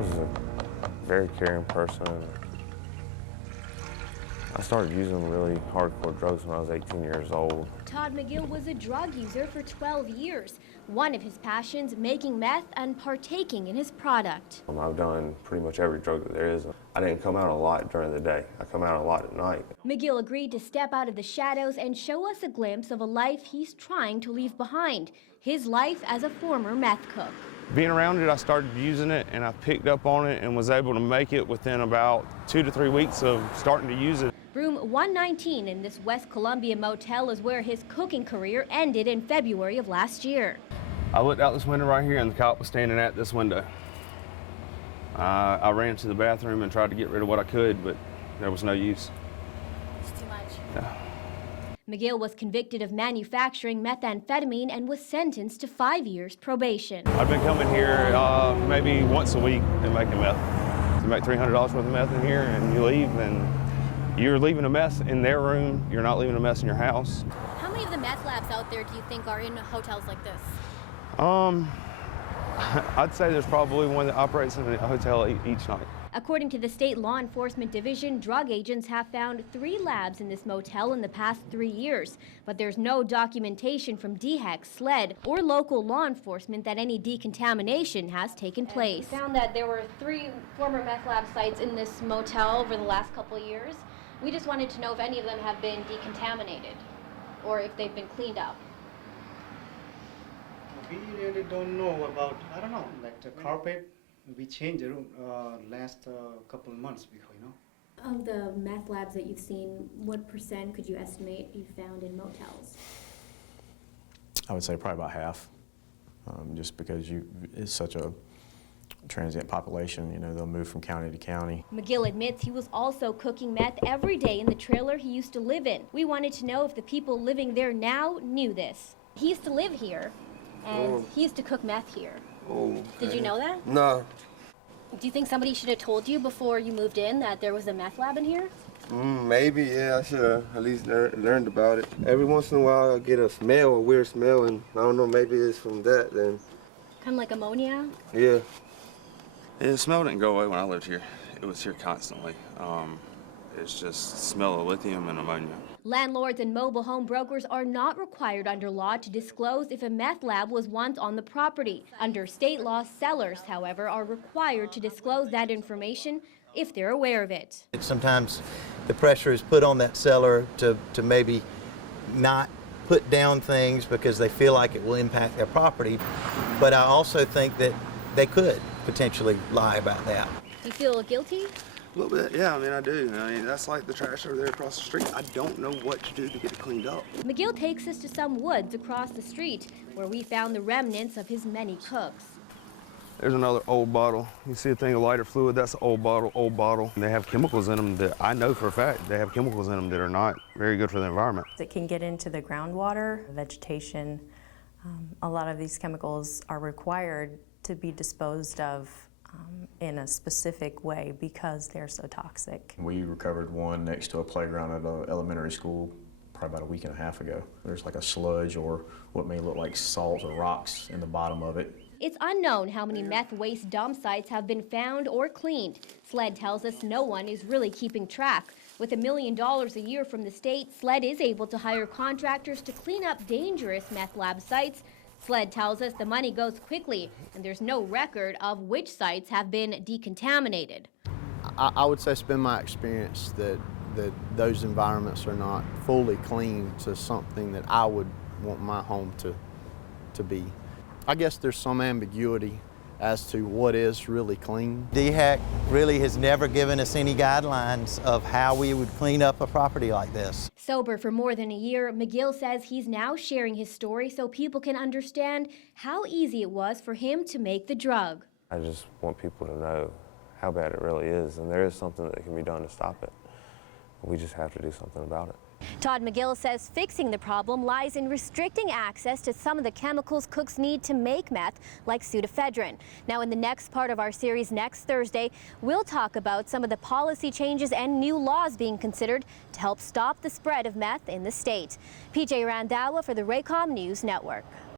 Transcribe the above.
was a very caring person. I started using really hardcore drugs when I was 18 years old. Todd McGill was a drug user for 12 years. One of his passions, making meth and partaking in his product. I've done pretty much every drug that there is. I didn't come out a lot during the day. I come out a lot at night. McGill agreed to step out of the shadows and show us a glimpse of a life he's trying to leave behind. His life as a former meth cook. Being around it, I started using it and I picked up on it and was able to make it within about 2 to 3 weeks of starting to use it. Room 119 in this West Columbia motel is where his cooking career ended in February of last year. I looked out this window right here and the cop was standing at this window. I ran to the bathroom and tried to get rid of what I could, but there was no use. It's too much. Yeah. McGill was convicted of manufacturing methamphetamine and was sentenced to 5 years probation. I've been coming here maybe once a week and making meth. You make $300 worth of meth in here and you leave, and you're leaving a mess in their room. You're not leaving a mess in your house. How many of the meth labs out there do you think are in hotels like this? I'd say there's probably one that operates in a hotel each night. According to the State Law Enforcement Division, drug agents have found 3 labs in this motel in the past 3 years, but there's no documentation from DHEC, SLED, or local law enforcement that any decontamination has taken place. We found that there were 3 former meth lab sites in this motel over the last couple of years. We just wanted to know if any of them have been decontaminated or if they've been cleaned up. We really don't know about, I don't know, like the carpet. We changed it last couple of months before, you know. Of the meth labs that you've seen, what % could you estimate you found in motels? I would say probably about half, just because it's such a transient population. You know, they'll move from county to county. McGill admits he was also cooking meth every day in the trailer he used to live in. We wanted to know if the people living there now knew this. He used to live here, and he used to cook meth here. Oh, okay. Did you know that? No. Do you think somebody should have told you before you moved in that there was a meth lab in here? Maybe, yeah, I should have at least learned about it. Every once in a while I get a smell, a weird smell, and I don't know, maybe it's from that then. Kind of like ammonia? Yeah. The smell didn't go away when I lived here. It was here constantly. It's just smell of lithium and ammonia. Landlords and mobile home brokers are not required under law to disclose if a meth lab was once on the property. Under state law, sellers, however, are required to disclose that information if they're aware of it. Sometimes the pressure is put on that seller to maybe not put down things because they feel like it will impact their property. But I also think that they could potentially lie about that. Do you feel guilty? A little bit, yeah, I mean, I do. I mean, that's like the trash over there across the street. I don't know what to do to get it cleaned up. McGill takes us to some woods across the street where we found the remnants of his many cooks. There's another old bottle. You see a thing of lighter fluid, that's an old bottle, old bottle. They have chemicals in them that I know for a fact, they have chemicals in them that are not very good for the environment. It can get into the groundwater, vegetation. A lot of these chemicals are required to be disposed of in a specific way because they're so toxic. We recovered one next to a playground at an elementary school probably about a week and a half ago. There's like a sludge or what may look like salt or rocks in the bottom of it. It's unknown how many meth waste dump sites have been found or cleaned. SLED tells us no one is really keeping track. With $1 million a year from the state, SLED is able to hire contractors to clean up dangerous meth lab sites. SLED tells us the money goes quickly, and there's no record of which sites have been decontaminated. I would say it's been my experience that those environments are not fully clean to something that I would want my home to be. I guess there's some ambiguity as to what is really clean. DHEC really has never given us any guidelines of how we would clean up a property like this. Sober for more than a year, McGill says he's now sharing his story so people can understand how easy it was for him to make the drug. I just want people to know how bad it really is, and there is something that can be done to stop it. We just have to do something about it. Todd McGill says fixing the problem lies in restricting access to some of the chemicals cooks need to make meth, like pseudoephedrine. Now, in the next part of our series next Thursday, we'll talk about some of the policy changes and new laws being considered to help stop the spread of meth in the state. PJ Randhawa for the Raycom News Network.